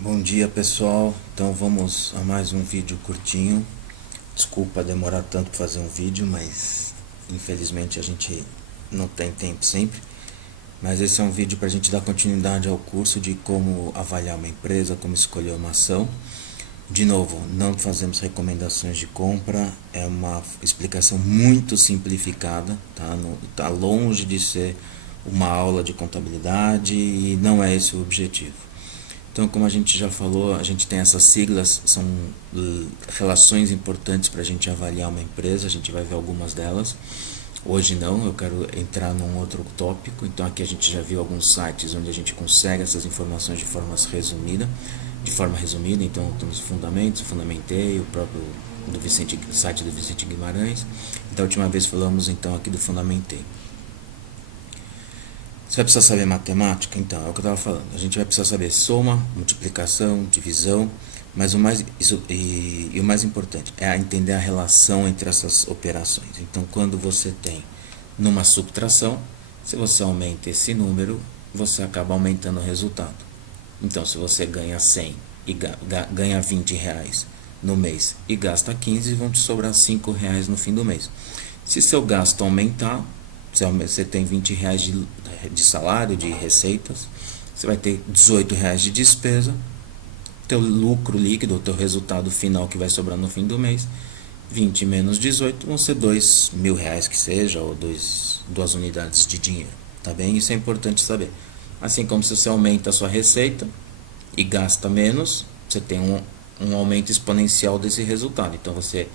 Bom dia pessoal, então vamos a mais um vídeo curtinho. Desculpa demorar tanto para fazer um vídeo, mas infelizmente a gente não tem tempo sempre. Mas esse é um vídeo para a gente dar continuidade ao curso de como avaliar uma empresa, como escolher uma ação. De novo, não fazemos recomendações de compra, é uma explicação muito simplificada, tá longe de ser uma aula de contabilidade e não é esse o objetivo. Então, como a gente já falou, a gente tem essas siglas, são relações importantes para a gente avaliar uma empresa, a gente vai ver algumas delas. Hoje não, eu quero entrar num outro tópico. Então aqui a gente já viu alguns sites onde a gente consegue essas informações de forma resumida. Então temos fundamentos, fundamentei, o próprio site do Vicente Guimarães. Da última vez falamos então aqui do fundamentei. Você vai precisar saber matemática? Então, é o que eu estava falando. A gente vai precisar saber soma, multiplicação, divisão, mas o mais importante é entender a relação entre essas operações. Então, quando você tem numa subtração, se você aumenta esse número, você acaba aumentando o resultado. Então, se você ganha 100 e ganha 20 reais no mês e gasta 15, vão te sobrar 5 reais no fim do mês. Se seu gasto aumentar, você tem 20 reais de salário, de receitas, você vai ter 18 reais de despesa, teu lucro líquido, o teu resultado final que vai sobrar no fim do mês, 20 menos 18 vão ser 2 mil reais que seja, ou 2 unidades de dinheiro, tá bem? Isso é importante saber. Assim como se você aumenta a sua receita e gasta menos, você tem um aumento exponencial desse resultado. Então você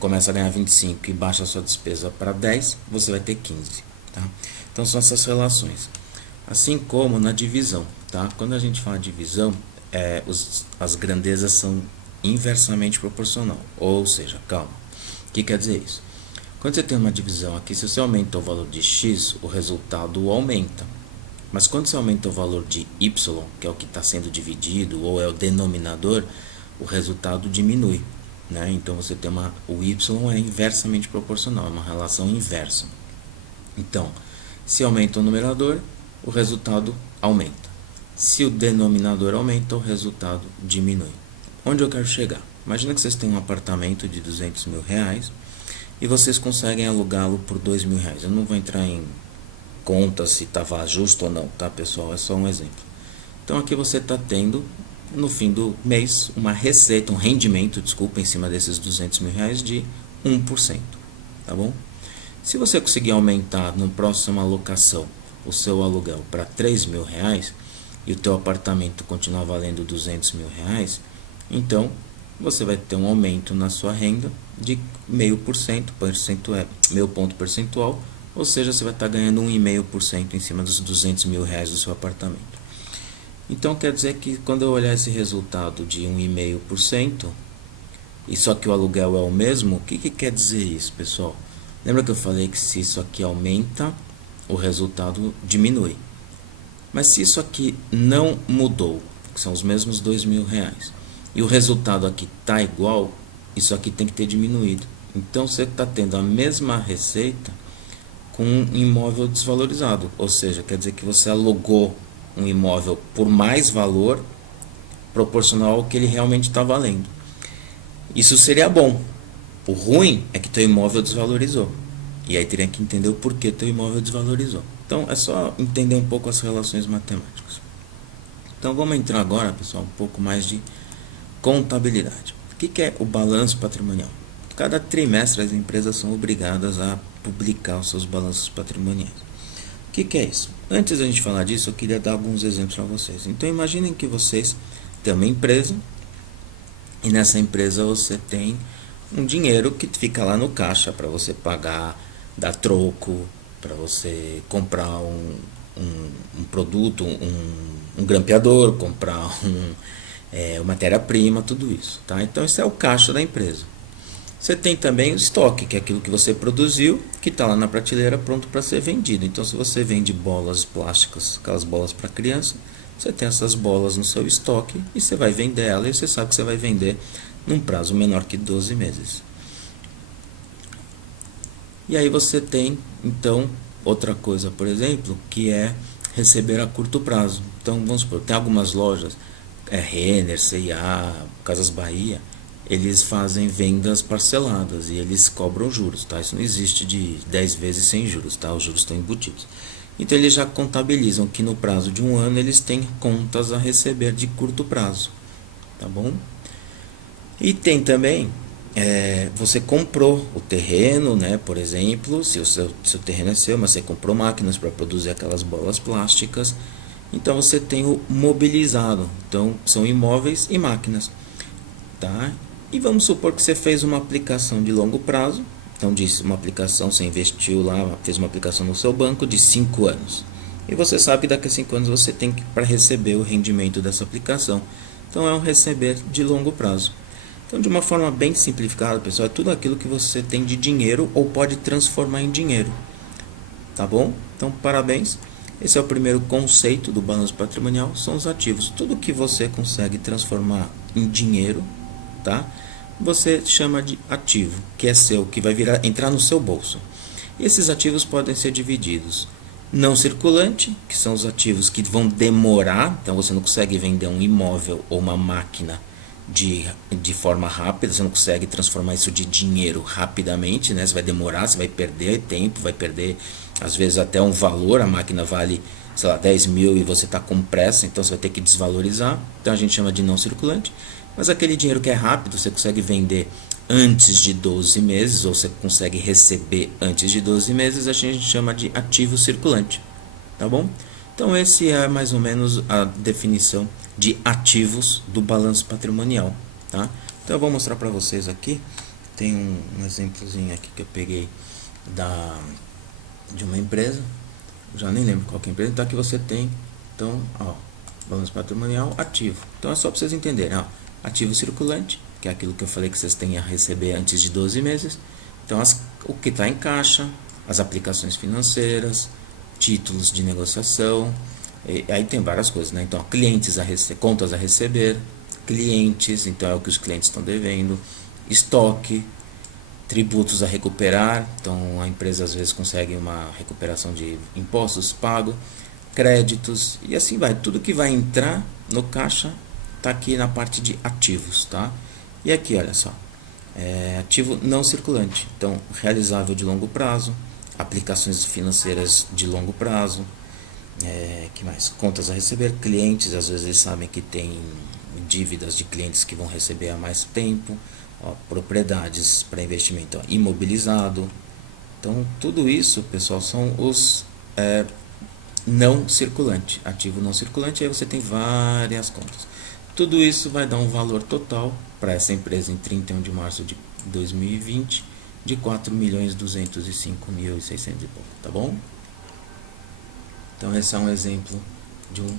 começa a ganhar 25 e baixa a sua despesa para 10, você vai ter 15, tá? Então são essas relações. Assim como na divisão, tá? Quando a gente fala de divisão, as grandezas são inversamente proporcional, ou seja, calma. O que quer dizer isso? Quando você tem uma divisão aqui, se você aumenta o valor de x, o resultado aumenta. Mas quando você aumenta o valor de y, que é o que está sendo dividido, ou é o denominador, o resultado diminui. Né? Então você tem o y é inversamente proporcional, é uma relação inversa. Então, se aumenta o numerador, o resultado aumenta. Se o denominador aumenta, o resultado diminui. Onde eu quero chegar? Imagina que vocês têm um apartamento de 200 mil reais e vocês conseguem alugá-lo por 2 mil reais. Eu não vou entrar em conta se estava justo ou não, tá pessoal? É só um exemplo. Então aqui você está tendo no fim do mês uma receita, um rendimento, desculpa, em cima desses 200 mil reais de 1%, tá bom? Se você conseguir aumentar no próximo alocação o seu aluguel para 3 mil reais e o teu apartamento continuar valendo 200 mil reais, então você vai ter um aumento na sua renda de 0,5%, meio ponto percentual, ou seja, você vai estar ganhando 1,5% em cima dos 200 mil reais do seu apartamento. Então quer dizer que quando eu olhar esse resultado de 1,5%, e só que o aluguel é o mesmo, o que quer dizer isso, pessoal? Lembra que eu falei que se isso aqui aumenta, o resultado diminui. Mas se isso aqui não mudou, que são os mesmos 2 mil reais, e o resultado aqui está igual, isso aqui tem que ter diminuído. Então você está tendo a mesma receita com um imóvel desvalorizado, ou seja, quer dizer que você alugou um imóvel por mais valor proporcional ao que ele realmente está valendo. Isso seria bom. O ruim é que teu imóvel desvalorizou. E aí teria que entender o porquê teu imóvel desvalorizou. Então é só entender um pouco as relações matemáticas. Então vamos entrar agora, pessoal, um pouco mais de contabilidade. O que é o balanço patrimonial? Cada trimestre as empresas são obrigadas a publicar os seus balanços patrimoniais. O que é isso? Antes da gente falar disso, eu queria dar alguns exemplos para vocês. Então imaginem que vocês têm uma empresa e nessa empresa você tem um dinheiro que fica lá no caixa para você pagar, dar troco, para você comprar um produto, um grampeador, comprar uma matéria-prima, tudo isso. Tá? Então esse é o caixa da empresa. Você tem também o estoque, que é aquilo que você produziu, que está lá na prateleira pronto para ser vendido. Então se você vende bolas plásticas, aquelas bolas para criança, você tem essas bolas no seu estoque e você vai vender ela e você sabe que você vai vender num prazo menor que 12 meses. E aí você tem, então, outra coisa, por exemplo, que é receber a curto prazo. Então, vamos supor, tem algumas lojas, Renner, C&A, Casas Bahia, eles fazem vendas parceladas e eles cobram juros, tá? Isso não existe de 10 vezes sem juros, tá? Os juros estão embutidos. Então eles já contabilizam que no prazo de um ano eles têm contas a receber de curto prazo, tá bom? E tem também, você comprou o terreno, né? Por exemplo, se o seu terreno é seu, mas você comprou máquinas para produzir aquelas bolas plásticas, então você tem o mobilizado, então são imóveis e máquinas, tá? E vamos supor que você fez uma aplicação de longo prazo, então disse uma aplicação, você investiu lá, fez uma aplicação no seu banco de 5 anos. E você sabe que daqui a 5 anos você tem que para receber o rendimento dessa aplicação. Então é um receber de longo prazo. Então de uma forma bem simplificada, pessoal, é tudo aquilo que você tem de dinheiro ou pode transformar em dinheiro. Tá bom? Então parabéns. Esse é o primeiro conceito do balanço patrimonial, são os ativos. Tudo que você consegue transformar em dinheiro, tá? Você chama de ativo, que é seu, que vai entrar no seu bolso. E esses ativos podem ser divididos. Não circulante, que são os ativos que vão demorar, então você não consegue vender um imóvel ou uma máquina de forma rápida, você não consegue transformar isso de dinheiro rapidamente, né? Você vai demorar, você vai perder tempo, vai perder às vezes até um valor, a máquina vale, sei lá, 10 mil e você está com pressa, então você vai ter que desvalorizar, então a gente chama de não circulante. Mas aquele dinheiro que é rápido, você consegue vender antes de 12 meses, ou você consegue receber antes de 12 meses, a gente chama de ativo circulante, tá bom? Então esse é mais ou menos a definição de ativos do balanço patrimonial, tá? Então eu vou mostrar para vocês aqui, tem um exemplozinho aqui que eu peguei de uma empresa, já nem lembro qual que é a empresa, então aqui você tem, então, ó, balanço patrimonial, ativo. Então é só para vocês entenderem, ó, ativo circulante, que é aquilo que eu falei que vocês têm a receber antes de 12 meses, então o que está em caixa, as aplicações financeiras, títulos de negociação, aí tem várias coisas, né? Então, clientes contas a receber, clientes, então é o que os clientes estão devendo, estoque, tributos a recuperar, então a empresa às vezes consegue uma recuperação de impostos pagos, créditos e assim vai. Tudo que vai entrar no caixa está aqui na parte de ativos, tá? E aqui, olha só, ativo não circulante, então realizável de longo prazo, aplicações financeiras de longo prazo, que mais? Contas a receber, clientes, às vezes eles sabem que tem dívidas de clientes que vão receber há mais tempo, ó, propriedades para investimento, ó, imobilizado. Então tudo isso, pessoal, são os não circulante, ativo não circulante, aí você tem várias contas. Tudo isso vai dar um valor total para essa empresa em 31 de março de 2020 de 4.205.600 e pouco, tá bom? Então esse é um exemplo de um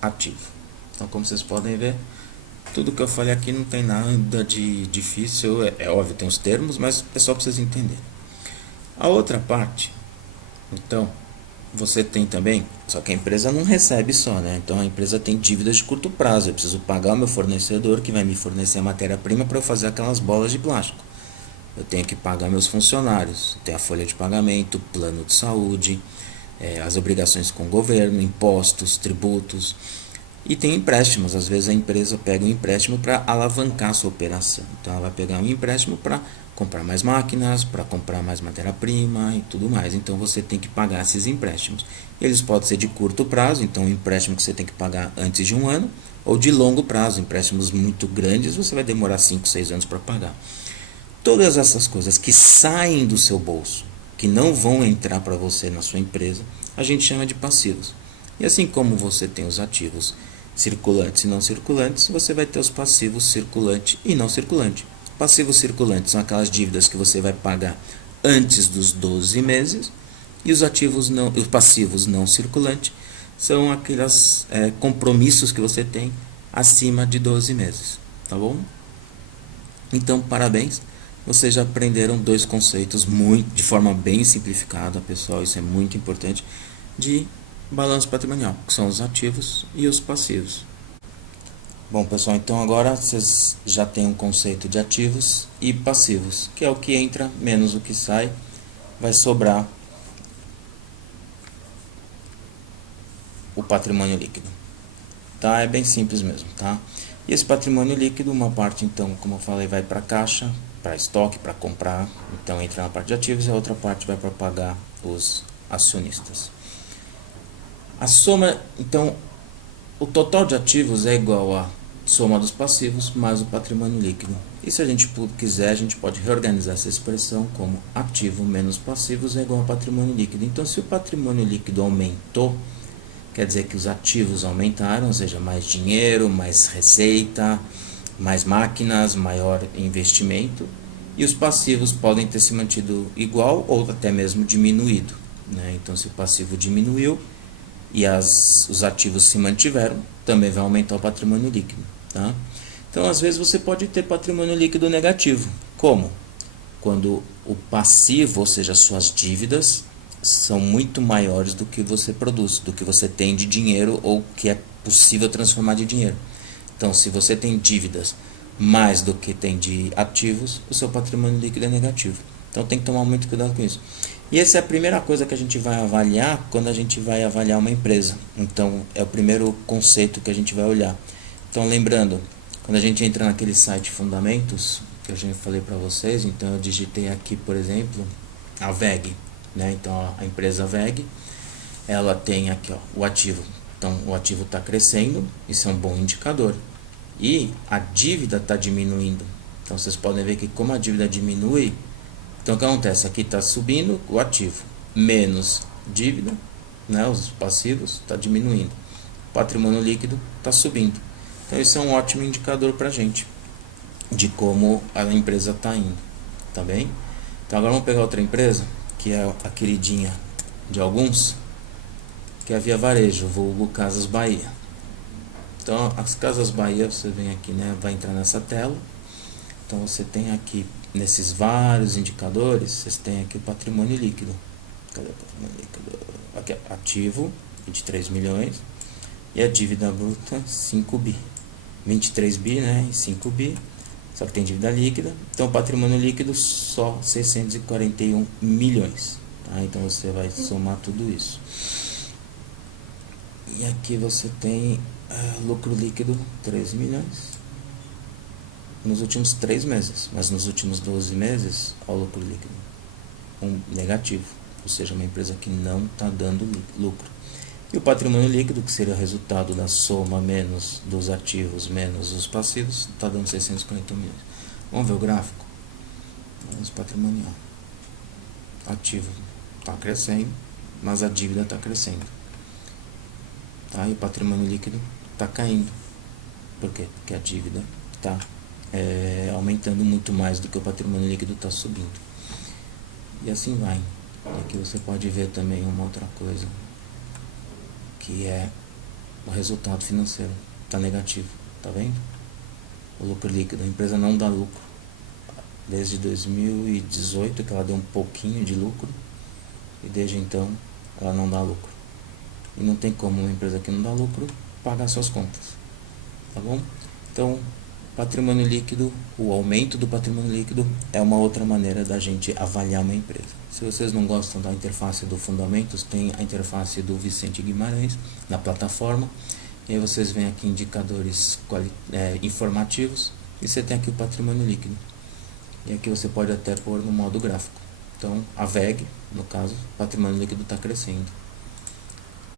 ativo. Então como vocês podem ver, tudo que eu falei aqui não tem nada de difícil, é óbvio, tem os termos, mas é só para vocês entenderem. A outra parte, então, você tem também, só que a empresa não recebe só, né? Então a empresa tem dívidas de curto prazo, eu preciso pagar o meu fornecedor que vai me fornecer a matéria-prima para eu fazer aquelas bolas de plástico. Eu tenho que pagar meus funcionários, tem a folha de pagamento, plano de saúde, as obrigações com o governo, impostos, tributos, e tem empréstimos. Às vezes a empresa pega um empréstimo para alavancar a sua operação, então ela vai pegar um empréstimo para comprar mais máquinas, para comprar mais matéria-prima e tudo mais, então você tem que pagar esses empréstimos. Eles podem ser de curto prazo, então um empréstimo que você tem que pagar antes de um ano, ou de longo prazo, empréstimos muito grandes, você vai demorar 5, 6 anos para pagar. Todas essas coisas que saem do seu bolso, que não vão entrar para você na sua empresa, a gente chama de passivos. E assim como você tem os ativos circulantes e não circulantes, você vai ter os passivos circulante e não circulante. Passivos circulantes são aquelas dívidas que você vai pagar antes dos 12 meses, e os passivos não circulantes são aqueles compromissos que você tem acima de 12 meses, tá bom? Então, parabéns, vocês já aprenderam dois conceitos de forma bem simplificada, pessoal, isso é muito importante, de balanço patrimonial, que são os ativos e os passivos. Bom, pessoal, então agora vocês já têm um conceito de ativos e passivos, que é o que entra menos o que sai, vai sobrar o patrimônio líquido. Tá? É bem simples mesmo, tá? E esse patrimônio líquido, uma parte então, como eu falei, vai para caixa, para estoque, para comprar, então entra na parte de ativos, e a outra parte vai para pagar os acionistas. A soma, então, o total de ativos é igual a soma dos passivos mais o patrimônio líquido. E se a gente quiser, a gente pode reorganizar essa expressão como ativo menos passivos é igual a patrimônio líquido. Então, se o patrimônio líquido aumentou, quer dizer que os ativos aumentaram, ou seja, mais dinheiro, mais receita, mais máquinas, maior investimento. E os passivos podem ter se mantido igual ou até mesmo diminuído, né? Então, se o passivo diminuiu e os ativos se mantiveram, também vai aumentar o patrimônio líquido, tá? Então, às vezes você pode ter patrimônio líquido negativo. Como? Quando o passivo, ou seja, suas dívidas, são muito maiores do que você produz, do que você tem de dinheiro ou que é possível transformar de dinheiro. Então, se você tem dívidas mais do que tem de ativos, o seu patrimônio líquido é negativo. Então, tem que tomar muito cuidado com isso. E essa é a primeira coisa que a gente vai avaliar quando a gente vai avaliar uma empresa. Então, é o primeiro conceito que a gente vai olhar. Então, lembrando, quando a gente entra naquele site Fundamentos, que eu já falei para vocês, então eu digitei aqui, por exemplo, a WEG, né? Então, a empresa WEG, ela tem aqui, ó, o ativo. Então, o ativo está crescendo, isso é um bom indicador. E a dívida está diminuindo. Então, vocês podem ver que como a dívida diminui, então o que acontece? Aqui está subindo o ativo, menos dívida, né, os passivos, está diminuindo. O patrimônio líquido está subindo. Então isso é um ótimo indicador para a gente, de como a empresa está indo, tá bem? Então agora vamos pegar outra empresa, que é a queridinha de alguns, que é a Via Varejo, vulgo Casas Bahia. Então as Casas Bahia, você vem aqui, né, vai entrar nessa tela. Então você tem aqui, nesses vários indicadores, vocês têm aqui o patrimônio líquido. Cadê o patrimônio líquido? Aqui, ativo, 23 milhões. E a dívida bruta, 5 bi. 23 bi, né? E 5 bi. Só que tem dívida líquida. Então o patrimônio líquido só 641 milhões. Tá? Então você vai somar tudo isso. E aqui você tem lucro líquido, 13 milhões. Nos últimos 3 meses, mas nos últimos 12 meses, olha o lucro líquido, negativo, ou seja, uma empresa que não está dando lucro. E o patrimônio líquido, que seria o resultado da soma menos dos ativos menos os passivos, está dando 641 milhões. Vamos ver o gráfico? Vamos patrimonial. Ativo está crescendo, mas a dívida está crescendo. Tá? E o patrimônio líquido está caindo. Por quê? Porque a dívida está aumentando muito mais do que o patrimônio líquido está subindo. E assim vai. E aqui você pode ver também uma outra coisa, que é o resultado financeiro. Está negativo, tá vendo? O lucro líquido, a empresa não dá lucro. Desde 2018 que ela deu um pouquinho de lucro, e desde então ela não dá lucro. E não tem como uma empresa que não dá lucro pagar suas contas, tá bom? Então, patrimônio líquido, o aumento do patrimônio líquido é uma outra maneira da gente avaliar uma empresa. Se vocês não gostam da interface do Fundamentos, tem a interface do Vicente Guimarães na plataforma. E aí vocês vêm aqui indicadores informativos e você tem aqui o patrimônio líquido. E aqui você pode até pôr no modo gráfico. Então, a WEG, no caso, o patrimônio líquido está crescendo.